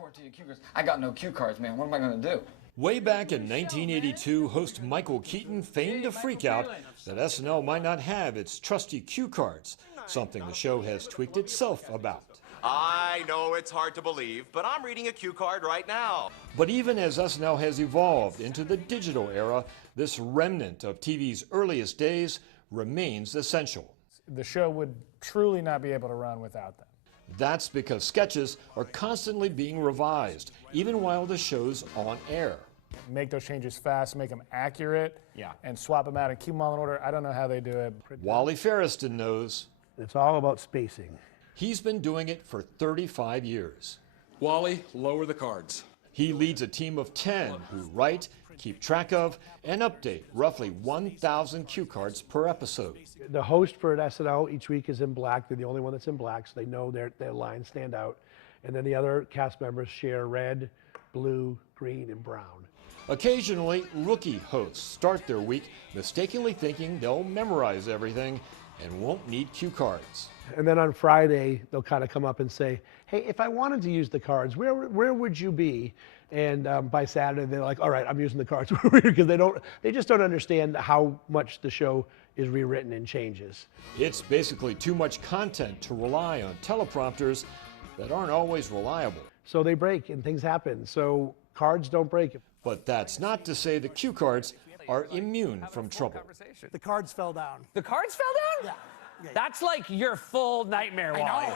court to your cue cards. I got no cue cards, man. What am I going to do? Way back in 1982, host Michael Keaton feigned a freak out that SNL might not have its trusty cue cards, something the show has tweaked itself about. I know it's hard to believe, but I'm reading a cue card right now. But even as SNL has evolved into the digital era, this remnant of TV's earliest days remains essential. The show would truly not be able to run without them. That's because sketches are constantly being revised, even while the show's on air. Make those changes fast, make them accurate, and swap them out and keep them all in order. I don't know how they do it. Wally Ferriston knows. It's all about spacing. He's been doing it for 35 years. Wally, lower the cards. He leads a team of 10 who write, keep track of, and update roughly 1,000 cue cards per episode. The host for an SNL each week is in black. They're the only one that's in black, so they know their lines stand out. And then the other cast members share red, blue, green, and brown. Occasionally, rookie hosts start their week mistakenly thinking they'll memorize everything and won't need cue cards. And then on Friday, they'll kind of come up and say, hey, if I wanted to use the cards, where would you be? And by Saturday, they're like, all right, I'm using the cards, because they just don't understand how much the show is rewritten and changes. It's basically too much content to rely on teleprompters that aren't always reliable. So they break and things happen. So cards don't break. But that's not to say the cue cards are immune from trouble. The cards fell down. The cards fell down? Yeah. That's like your full nightmare, Wally.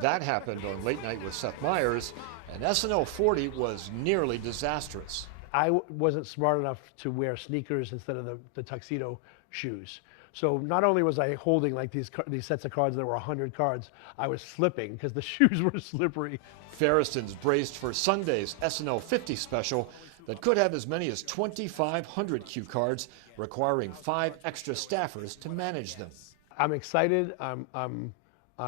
That happened on Late Night with Seth Meyers, and SNL 40 was nearly disastrous. I wasn't smart enough to wear sneakers instead of the tuxedo shoes. So not only was I holding like these sets of cards that were 100 cards, I was slipping because the shoes were slippery. Ferriston's braced for Sunday's SNL 50 special that could have as many as 2,500 cue cards, requiring 5 extra staffers to manage them. I'm excited. I'm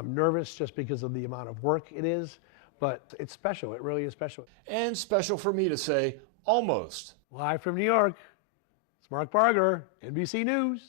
nervous just because of the amount of work it is, but it's special. It really is special. And special for me to say, almost. Live from New York, it's Mark Barger, NBC News.